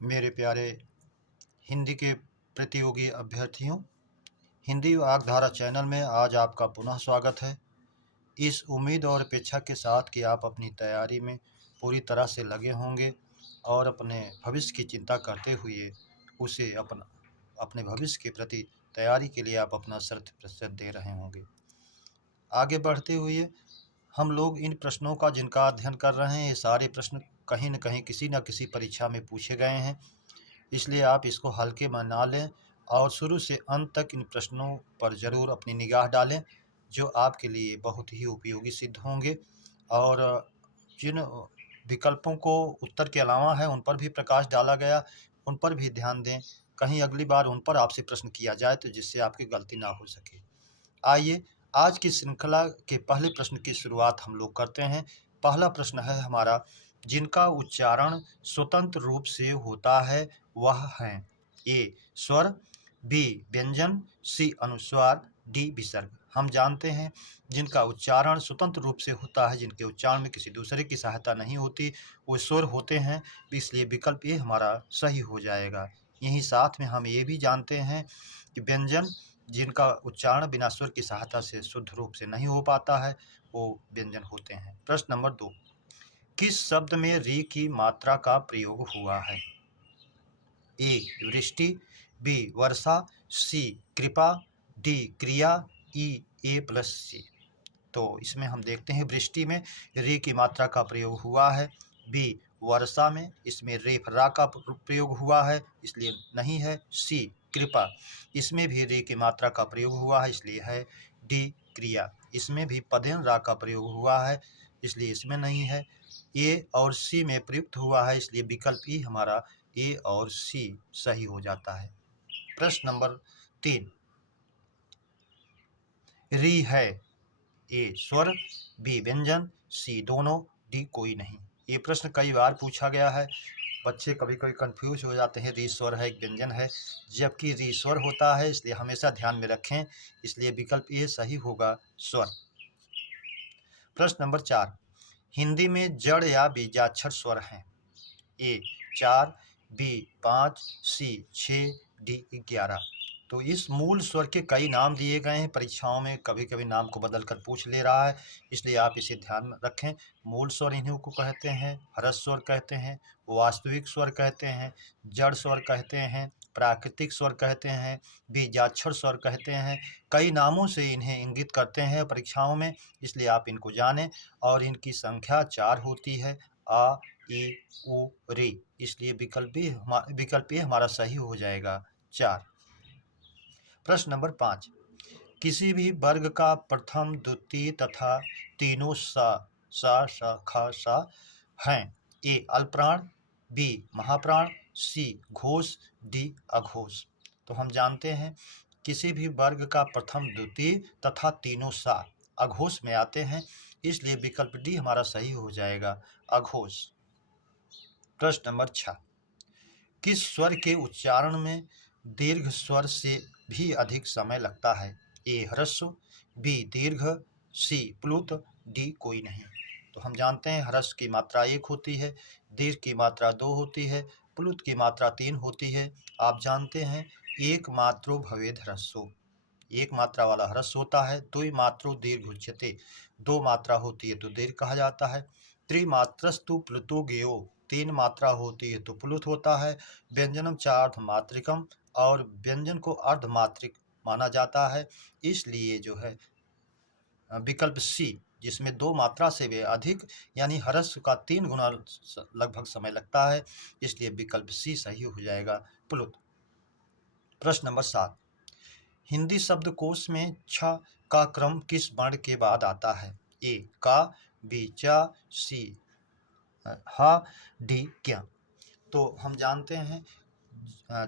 मेरे प्यारे हिंदी के प्रतियोगी अभ्यर्थियों, हिंदी वाग्धारा चैनल में आज आपका पुनः स्वागत है। इस उम्मीद और अपेक्षा के साथ कि आप अपनी तैयारी में पूरी तरह से लगे होंगे और अपने भविष्य की चिंता करते हुए उसे अपने भविष्य के प्रति तैयारी के लिए आप अपना शत प्रतिशत दे रहे होंगे। आगे बढ़ते हुए हम लोग इन प्रश्नों का जिनका अध्ययन कर रहे हैं, ये सारे प्रश्न कहीं न कहीं किसी न किसी परीक्षा में पूछे गए हैं। इसलिए आप इसको हल्के में ना लें और शुरू से अंत तक इन प्रश्नों पर ज़रूर अपनी निगाह डालें, जो आपके लिए बहुत ही उपयोगी सिद्ध होंगे। और जिन विकल्पों को उत्तर के अलावा है उन पर भी प्रकाश डाला गया, उन पर भी ध्यान दें। कहीं अगली बार उन पर आपसे प्रश्न किया जाए तो जिससे आपकी गलती ना हो सके। आइए आज की श्रृंखला के पहले प्रश्न की शुरुआत हम लोग करते हैं। पहला प्रश्न है हमारा, जिनका उच्चारण स्वतंत्र रूप से होता है वह हैं ए स्वर, बी व्यंजन, सी अनुस्वार, डी विसर्ग। हम जानते हैं जिनका उच्चारण स्वतंत्र रूप से होता है, जिनके उच्चारण में किसी दूसरे की सहायता नहीं होती, वो स्वर होते हैं, इसलिए विकल्प ए हमारा सही हो जाएगा। यहीं साथ में हम ये भी जानते हैं कि व्यंजन, जिनका उच्चारण बिना स्वर की सहायता से शुद्ध रूप से नहीं हो पाता है, वो व्यंजन होते हैं। प्रश्न नंबर 2, किस शब्द में री की मात्रा का प्रयोग हुआ है? ए वृष्टि, बी वर्षा, सी कृपा, डी क्रिया, ई ए प्लस सी। तो इसमें हम देखते हैं वृष्टि में रे की मात्रा का प्रयोग हुआ है, बी वर्षा में इसमें रेफ रा का प्रयोग हुआ है इसलिए नहीं है, सी कृपा इसमें भी रे की मात्रा का प्रयोग हुआ है इसलिए है, डी क्रिया इसमें भी पदेन रा का प्रयोग हुआ है इसलिए इसमें नहीं है, ए और सी में प्रयुक्त हुआ है इसलिए विकल्प ई हमारा ए और सी सही हो जाता है। प्रश्न नंबर 3, री है ए स्वर, बी व्यंजन, सी दोनों, डी कोई नहीं। ये प्रश्न कई बार पूछा गया है। बच्चे कभी कभी कंफ्यूज हो जाते हैं, री स्वर है एक व्यंजन है, जबकि री स्वर होता है, इसलिए हमेशा ध्यान में रखें, इसलिए विकल्प ए सही होगा, स्वर। प्रश्न नंबर 4, हिंदी में जड़ या बीजाक्षर स्वर हैं? ए 4, बी 5, सी 6, डी 11। तो इस मूल स्वर के कई नाम दिए गए हैं, परीक्षाओं में कभी कभी नाम को बदल कर पूछ ले रहा है, इसलिए आप इसे ध्यान में रखें। मूल स्वर इन्हीं को कहते हैं, हर्ष स्वर कहते हैं, वास्तविक स्वर कहते हैं, जड़ स्वर कहते हैं, प्राकृतिक स्वर कहते हैं, बीजाक्षर स्वर कहते हैं। कई नामों से इन्हें इंगित करते हैं परीक्षाओं में, इसलिए आप इनको जानें। और इनकी संख्या 4 होती है, आ ए ओ रे, इसलिए विकल्प ए हमारा सही हो जाएगा, 4। प्रश्न नंबर 5, किसी भी वर्ग का प्रथम द्वितीय तथा तीनों सा खा सा हैं? ए अल्पप्राण, बी महाप्राण, सी घोष, डी अघोष। तो हम जानते हैं किसी भी वर्ग का प्रथम द्वितीय तथा तीनों सा अघोष में आते हैं, इसलिए विकल्प डी हमारा सही हो जाएगा, अघोष। प्रश्न नंबर 6, किस स्वर के उच्चारण में दीर्घ स्वर से भी अधिक समय लगता है? ए ह्रस्व, बी दीर्घ, सी प्लुत, डी कोई नहीं। तो हम जानते हैं ह्रस्व की मात्रा 1 होती है, दीर्घ की मात्रा 2 होती है, प्लुत की मात्रा 3 होती है। आप जानते हैं एक मात्रो भवेद ह्रस्व, एक मात्रा वाला ह्रस्व होता है, द्वि मात्रो दीर्घ उच्यते, 2 मात्रा होती है तो दीर्घ कहा जाता है। त्रिमात्रस्तु प्लुतो गेयो, 3 मात्रा होती है तो प्लुत होता है। व्यंजनम चार्ध मात्रिकम, और व्यंजन को अर्धमात्रिक माना जाता है, इसलिए जो है विकल्प सी, जिसमें 2 मात्रा से भी अधिक यानी ह्रस्व का 3 गुना लगभग समय लगता है, इसलिए विकल्प सी सही हो जाएगा, प्लुत। प्रश्न नंबर 7, हिंदी शब्दकोश में छ का क्रम किस वर्ण के बाद आता है? ए का, बी चा, सी हा, डी क्या। तो हम जानते हैं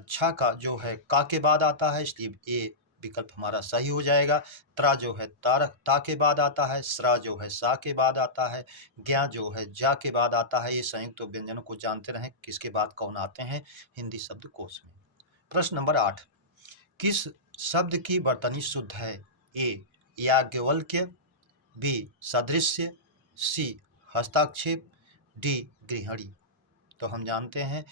छ का जो है का के बाद आता है, इसलिए ए विकल्प हमारा सही हो जाएगा। त्रा जो है ता के बाद आता है, स्रा जो है सा के बाद आता है, ज्ञा जो है जा के बाद आता है। ये संयुक्त तो व्यंजनों को जानते रहें किसके बाद कौन आते हैं हिंदी शब्दकोश में। प्रश्न नंबर 8, किस शब्द की वर्तनी शुद्ध है? ए याज्ञवल्क्य, बी सादृश्य, सी हस्ताक्षेप, डी गृहिणी। तो हम जानते हैं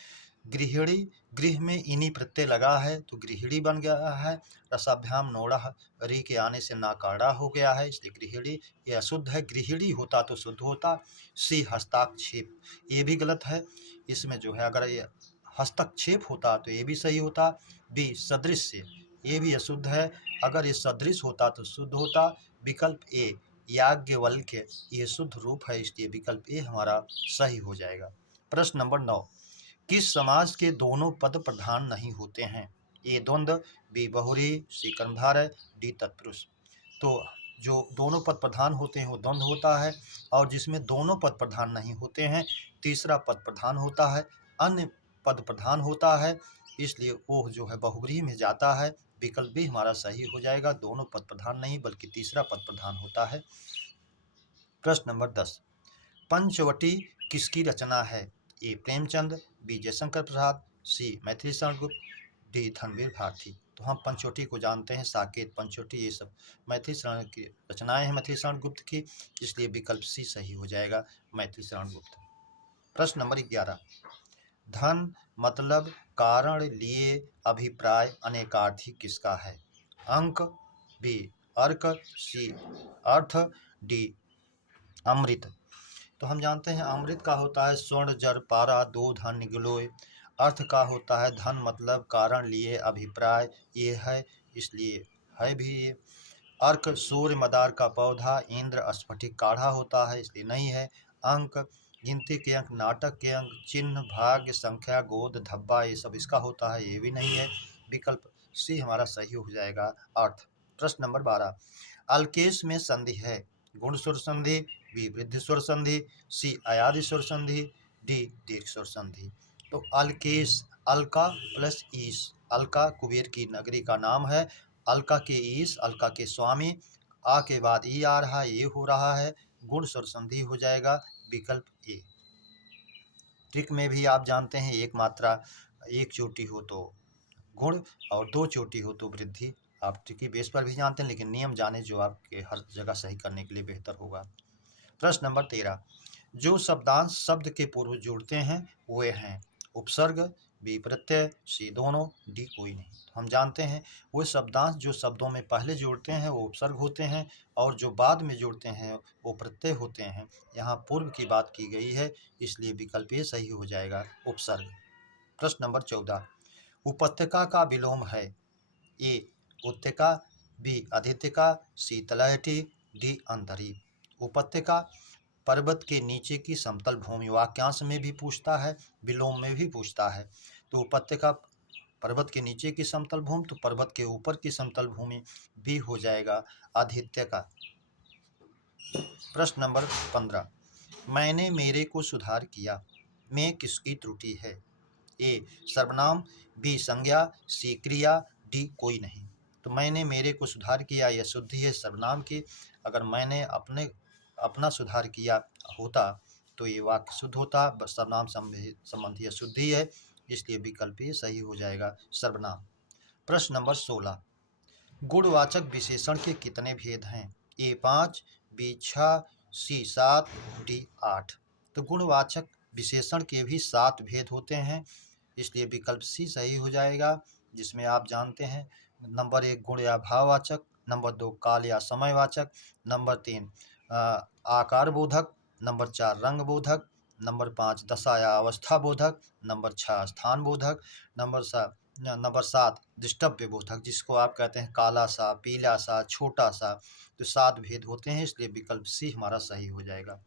गृहिणी, गृह में इनी प्रत्यय लगा है तो गृहिणी बन गया है। रसाभ्याम नोड़ा री के आने से नाकाड़ा हो गया है, इसलिए गृहिणी ये अशुद्ध है। गृहिणी होता तो शुद्ध होता। सी हस्ताक्षेप, ये भी गलत है। इसमें जो है अगर ये हस्तक्षेप होता तो ये भी सही होता। बी सदृश्य, ये भी अशुद्ध है। अगर ये सदृश होता तो शुद्ध होता। विकल्प ए याज्ञवल्क्य, ये शुद्ध रूप है, इसलिए विकल्प ए हमारा सही हो जाएगा। प्रश्न नंबर 9, किस समास के दोनों पद प्रधान नहीं होते हैं? ए द्वंद्व, बी बहुरी, सी कर्मधारय, डी तत्पुरुष। तो जो दोनों पद प्रधान होते हैं वो द्वंद्व होता है, और जिसमें दोनों पद प्रधान नहीं होते हैं तीसरा पद प्रधान होता है, अन्य पद प्रधान होता है, इसलिए वो जो है बहुव्रीहि में जाता है। विकल्प भी हमारा सही हो जाएगा, दोनों पद प्रधान नहीं बल्कि तीसरा पद प्रधान होता है। प्रश्न नंबर 10, पंचवटी किसकी रचना है? ए प्रेमचंद, बी जयशंकर प्रसाद, सी मैथिली शरण गुप्त, डी धर्मवीर भारती। तो हम पंचवटी को जानते हैं, साकेत, पंचवटी, ये सब मैथिली शरण की रचनाएं हैं मैथिली शरण गुप्त की, इसलिए विकल्प सी सही हो जाएगा, मैथिली शरण गुप्त। प्रश्न नंबर 11, धन मतलब कारण लिए अभिप्राय अनेकार्थी किसका है? अंक, बी अर्क, सी अर्थ, डी अमृत। तो हम जानते हैं अमृत का होता है स्वर्ण जर पारा दूध अन्न गिलोय। अर्थ का होता है धन मतलब कारण लिए अभिप्राय, ये है इसलिए है भी ये। अर्क सूर्य मदार का पौधा, इंद्र स्फटिक काढ़ा होता है, इसलिए नहीं है। अंक गिनती के अंक, नाटक के अंक, चिन्ह, भाग्य, संख्या, गोद, धब्बा, ये सब इसका होता है, ये भी नहीं है। विकल्प सी हमारा सही हो जाएगा, अर्थ। प्रश्न नंबर 12, अल्केश में संधि है? गुण स्वर संधि, बी वृद्धि स्वर संधि, सी अयादि स्वर संधि, डी दीर्घ स्वर संधि। तो अल्केश, अलका प्लस ईश, अलका कुबेर की नगरी का नाम है, अलका के ईश, अलका के स्वामी, आ के बाद ई आ रहा है, ये हो रहा है, गुण स्वर संधि हो जाएगा, विकल्प ए। ट्रिक में भी आप जानते हैं एक मात्रा एक चोटी हो तो गुण और दो चोटी हो तो वृद्धि, आप ट्रिक की बेस पर भी जानते हैं, लेकिन नियम जाने जो आपके हर जगह सही करने के लिए बेहतर होगा। प्रश्न नंबर 13, जो शब्दांश शब्द के पूर्व जोड़ते हैं वे हैं? उपसर्ग, बी प्रत्यय, सी दोनों, डी कोई नहीं। तो हम जानते हैं वो शब्दांश जो शब्दों में पहले जोड़ते हैं वो उपसर्ग होते हैं, और जो बाद में जोड़ते हैं वो प्रत्यय होते हैं। यहाँ पूर्व की बात की गई है, इसलिए विकल्प ये सही हो जाएगा, उपसर्ग। प्रश्न नंबर 14, उपत्यका का विलोम है? ए उत्तिका, बी अधित्यका, सी तलहटी, डी अंतरी। उपत्यका पर्वत के नीचे की समतल भूमि, वाक्यांश में भी पूछता है, विलोम में भी पूछता है। तो उपत्यका पर्वत के नीचे की समतल भूमि, तो पर्वत के ऊपर की समतल भूमि भी हो जाएगा, अधित्यका। प्रश्न नंबर 15, मैंने मेरे को सुधार किया में किसकी त्रुटि है? ए सर्वनाम, बी संज्ञा, सी क्रिया, डी कोई नहीं। तो मैंने मेरे को सुधार किया, यह शुद्धि है सर्वनाम की। अगर मैंने अपना सुधार किया होता तो ये वाक्य शुद्ध होता, सर्वनाम संबंधी अशुद्धि है, इसलिए विकल्प ये सही हो जाएगा, सर्वनाम। प्रश्न नंबर 16, गुणवाचक विशेषण के कितने भेद हैं? ए 5, बी 6, सी 7, डी 8। तो गुणवाचक विशेषण के भी 7 भेद होते हैं, इसलिए विकल्प सी सही हो जाएगा, जिसमें आप जानते हैं नंबर 1 गुण या भाववाचक, नंबर 2 काल या समयवाचक, नंबर 3 आकार बोधक, नंबर 4 रंग बोधक, नंबर 5 दशा या अवस्था बोधक, नंबर 6 स्थान बोधक, नंबर 7 दृष्टव्य बोधक, जिसको आप कहते हैं काला सा, पीला सा, छोटा सा। तो 7 भेद होते हैं, इसलिए विकल्प सी हमारा सही हो जाएगा।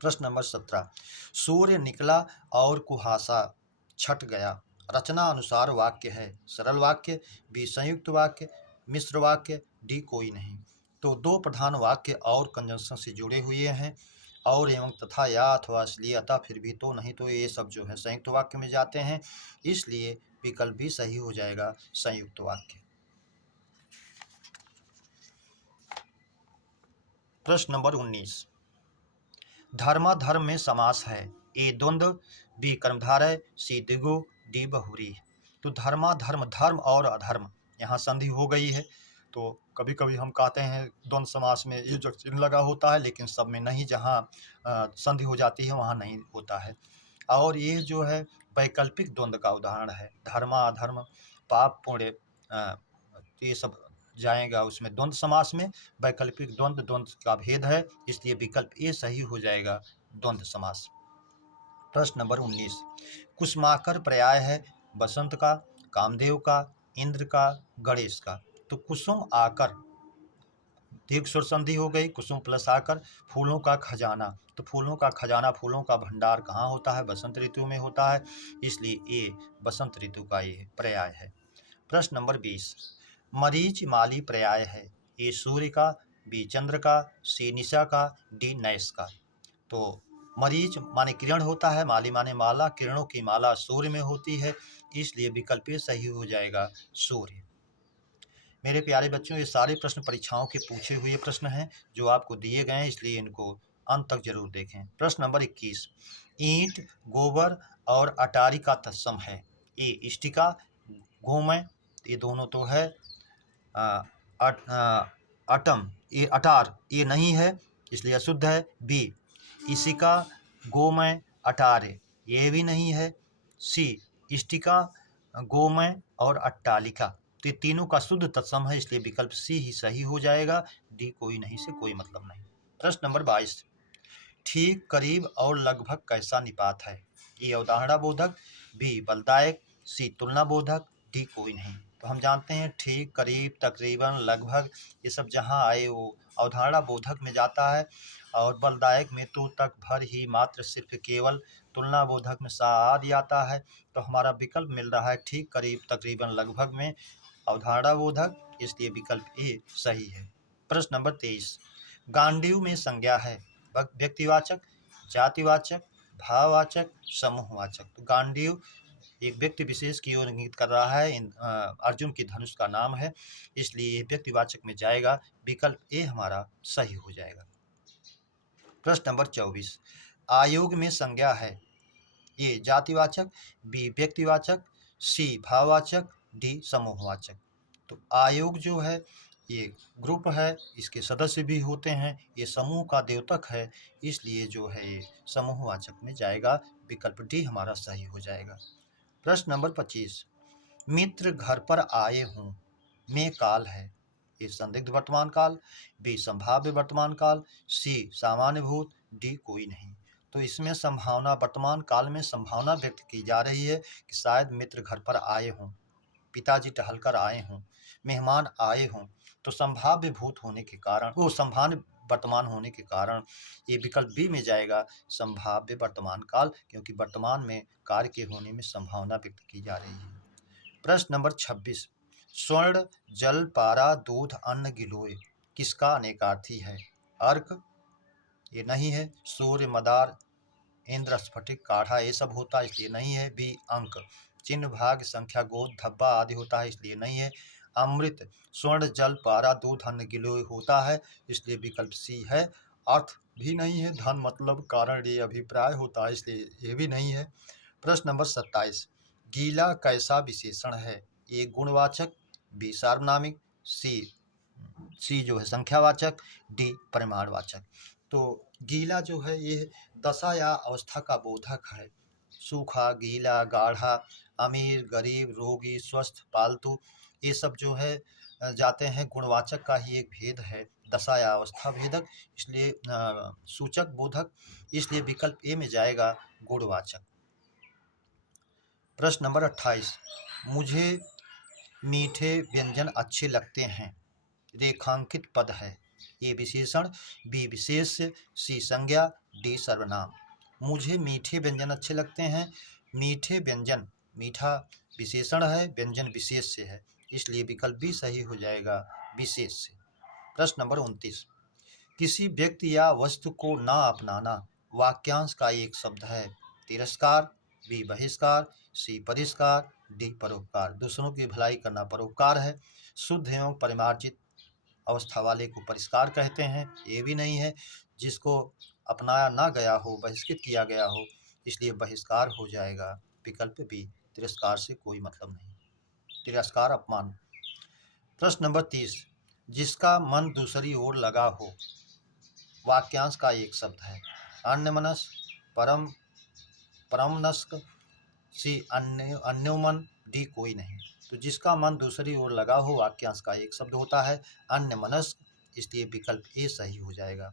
प्रश्न नंबर 17, सूर्य निकला और कुहासा छट गया, रचना अनुसार वाक्य है? सरल वाक्य, बी संयुक्त वाक्य, मिश्र वाक्य, डी कोई नहीं। तो दो प्रधान वाक्य और कंजंक्शन से जुड़े हुए हैं, और एवं तथा या अथवा इसलिए अतः फिर भी तो नहीं तो ये सब जो है संयुक्त वाक्य में जाते हैं, इसलिए विकल्प भी सही हो जाएगा, संयुक्त वाक्य। प्रश्न नंबर 19, धर्माधर्म में समास है? ए द्वंद्व, बी कर्मधारय, सी द्विगु, डी बहुव्रीहि। तो धर्माधर्म, धर्म और अधर्म, यहाँ संधि हो गई है, तो कभी कभी हम कहते हैं द्वंद्व समास में ये जो चिन्ह लगा होता है, लेकिन सब में नहीं, जहाँ संधि हो जाती है वहाँ नहीं होता है। और ये जो है वैकल्पिक द्वंद्व का उदाहरण है। धर्म अधर्म, पाप पुण्य, ये सब जाएगा उसमें द्वंद्व समास में। वैकल्पिक द्वंद्व द्वंद्व का भेद है, इसलिए विकल्प ए सही हो जाएगा, द्वंद्व समास। प्रश्न नंबर 19, कुसुमाकर पर्याय है बसंत का, कामदेव का, इंद्र का, गणेश का। तो कुसुम आकर, दीर्घ स्वर संधि हो गई, कुसुम प्लस आकर, फूलों का खजाना। तो फूलों का खजाना, फूलों का भंडार कहाँ होता है? बसंत ऋतु में होता है, इसलिए ये बसंत ऋतु का ये पर्याय है। प्रश्न नंबर 20, मरीच माली पर्याय है। ए सूर्य का, बी चंद्र का, सी निशा का, डी नैश का। तो मरीच माने किरण होता है, माली माने माला, किरणों की माला सूर्य में होती है, इसलिए विकल्प ए सही हो जाएगा, सूर्य। मेरे प्यारे बच्चों, ये सारे प्रश्न परीक्षाओं के पूछे हुए प्रश्न हैं जो आपको दिए गए हैं, इसलिए इनको अंत तक जरूर देखें। प्रश्न नंबर 21, ईंट, गोबर और अटारी का तत्सम है। ए इष्टिका, गोमय, ये दोनों तो है, अटम, ये अटार, ये नहीं है इसलिए अशुद्ध है। बी इसिका, गोमय, अटारे, ये भी नहीं है। सी इष्टिका, गोमय और अट्टालिका, तो ये तीनों का शुद्ध तत्सम है, इसलिए विकल्प सी ही सही हो जाएगा, डी कोई नहीं से कोई मतलब नहीं। प्रश्न नंबर 22, ठीक, करीब और लगभग कैसा निपात है? ए अवधारणा बोधक, बी बलदायक, सी तुलना बोधक, डी कोई नहीं। तो हम जानते हैं ठीक, करीब, तकरीबन, लगभग, ये सब जहाँ आए वो अवधारणा बोधक में जाता है, और बलदायक में तो तक भर ही, मात्र, सिर्फ, केवल, तुलना बोधक में सा आदि आता है। तो हमारा विकल्प मिल रहा है ठीक, करीब, तकरीबन, लगभग में अवधारणा बोधक, इसलिए विकल्प ए सही है। प्रश्न नंबर 23, गांडीव में संज्ञा है व्यक्तिवाचक, जातिवाचक, भाववाचक, समूहवाचक। तो गांडीव एक व्यक्ति विशेष की ओर इंगित कर रहा है, अर्जुन की धनुष का नाम है, इसलिए व्यक्तिवाचक में जाएगा, विकल्प ए हमारा सही हो जाएगा। प्रश्न नंबर 24, आयोग में संज्ञा है। ए जातिवाचक, बी व्यक्तिवाचक, सी भाववाचक, डी समूहवाचक। तो आयोग जो है ये ग्रुप है, इसके सदस्य भी होते हैं, ये समूह का द्योतक है, इसलिए जो है ये समूहवाचक में जाएगा, विकल्प डी हमारा सही हो जाएगा। प्रश्न नंबर 25, मित्र घर पर आए हूँ में काल है। ए संदिग्ध वर्तमान काल, बी संभाव्य वर्तमान काल, सी सामान्य भूत, डी कोई नहीं। तो इसमें संभावना, वर्तमान काल में संभावना व्यक्त की जा रही है कि शायद मित्र घर पर आए हों, पिताजी टहल कर आए हों, मेहमान आए हों। तो संभाव्य भूत होने के कारण, वो संभाव्य वर्तमान होने के कारण ये विकल्प बी में जाएगा, संभाव्य वर्तमान काल, क्योंकि वर्तमान में कार्य के होने में संभावना व्यक्त की जा रही है। प्रश्न नंबर 26, स्वर्ण, जल, पारा, दूध, अन्न, गिलोय किसका अनेकार्थी है? अर्क, ये नहीं है। सूर्य, मदार, इंद्र, स्फटिक, काढ़ा, ये सब होता है, इसलिए नहीं है। बी अंक, चिन्ह, भाग, संख्या, गोद, धब्बा आदि होता है, इसलिए नहीं है। अमृत, स्वर्ण, जल, पारा, दूध, अन्न, गिलोय होता है, इसलिए विकल्प सी है। अर्थ भी नहीं है। धन, मतलब, कारण, ये अभिप्राय होता है, इसलिए ये भी नहीं है। प्रश्न नंबर 27, गीला कैसा विशेषण है? ए गुणवाचक, बी सार्वनामिक, सी जो है संख्यावाचक, डी परिमाणवाचक। तो गीला जो है ये दशा या अवस्था का बोधक है। सूखा, गीला, गाढ़ा, अमीर, गरीब, रोगी, स्वस्थ, पालतू, ये सब जो है जाते हैं गुणवाचक का ही एक भेद है, दशा या अवस्था भेदक, इसलिए सूचक बोधक, इसलिए विकल्प ए में जाएगा, गुणवाचक। प्रश्न नंबर 28, मुझे मीठे व्यंजन अच्छे लगते हैं रेखांकित पद है। ए विशेषण, बी विशेष्य, सी संज्ञा, डी सर्वनाम। मुझे मीठे व्यंजन अच्छे लगते हैं, मीठे व्यंजन, मीठा विशेषण है, व्यंजन विशेष्य है, इसलिए विकल्प बी सही हो जाएगा, विशेष्य। प्रश्न नंबर 29, किसी व्यक्ति या वस्तु को ना अपनाना वाक्यांश का एक शब्द है। तिरस्कार, बी बहिष्कार, सी परिष्कार, डी परोपकार। दूसरों की भलाई करना परोपकार है। शुद्ध एवं परिमार्जित अवस्था वाले को परिष्कार कहते हैं, ये भी नहीं है। जिसको अपनाया ना गया हो, बहिष्कृत किया गया हो, इसलिए बहिष्कार हो जाएगा, विकल्प बी। तिरस्कार से कोई मतलब नहीं, तिरस्कार अपमान। प्रश्न नंबर 30, जिसका मन दूसरी ओर लगा हो वाक्यांश का एक शब्द है। अन्यमनस्क, परमनस्क, सी अन्योमन, डी कोई नहीं। तो जिसका मन दूसरी ओर लगा हो वाक्यांश का एक शब्द होता है अन्यमनस्क, इसलिए विकल्प ए सही हो जाएगा।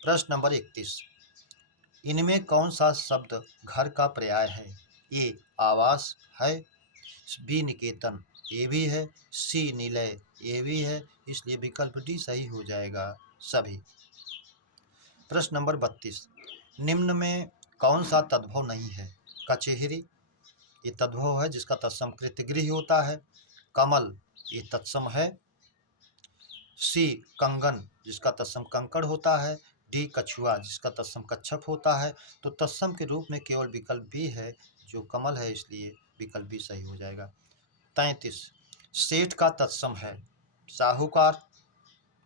प्रश्न नंबर 31, इनमें कौन सा शब्द घर का पर्याय है? ए आवास है, बी निकेतन ये भी है, सी निलय ये भी है, इसलिए विकल्प डी सही हो जाएगा सभी। प्रश्न नंबर 32, निम्न में कौन सा तद्भव नहीं है? कचेहरी ये तद्भव है जिसका तत्सम कृतगृह होता है, कमल ये तत्सम है, सी कंगन जिसका तत्सम कंकड़ होता है, डी कछुआ जिसका तत्सम कच्छप होता है। तो तत्सम के रूप में केवल विकल्प बी है जो कमल है, इसलिए विकल्प बी सही हो जाएगा। 33, सेठ का तत्सम है, साहूकार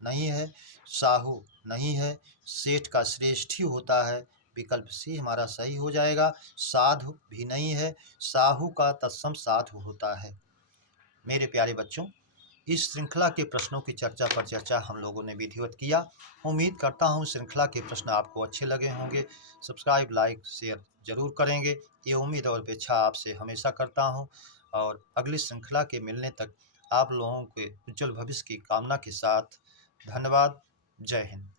नहीं है, साहू नहीं है, सेठ का श्रेष्ठी होता है, विकल्प सी हमारा सही हो जाएगा। साधु भी नहीं है, साहू का तत्सम साधु होता है। मेरे प्यारे बच्चों, इस श्रृंखला के प्रश्नों की चर्चा पर चर्चा हम लोगों ने विधिवत किया। उम्मीद करता हूँ श्रृंखला के प्रश्न आपको अच्छे लगे होंगे। सब्सक्राइब लाइक शेयर जरूर करेंगे, ये उम्मीद और अपेक्षा आपसे हमेशा करता हूँ। और अगली श्रृंखला के मिलने तक आप लोगों के उज्जवल भविष्य की कामना के साथ धन्यवाद। जय हिंद।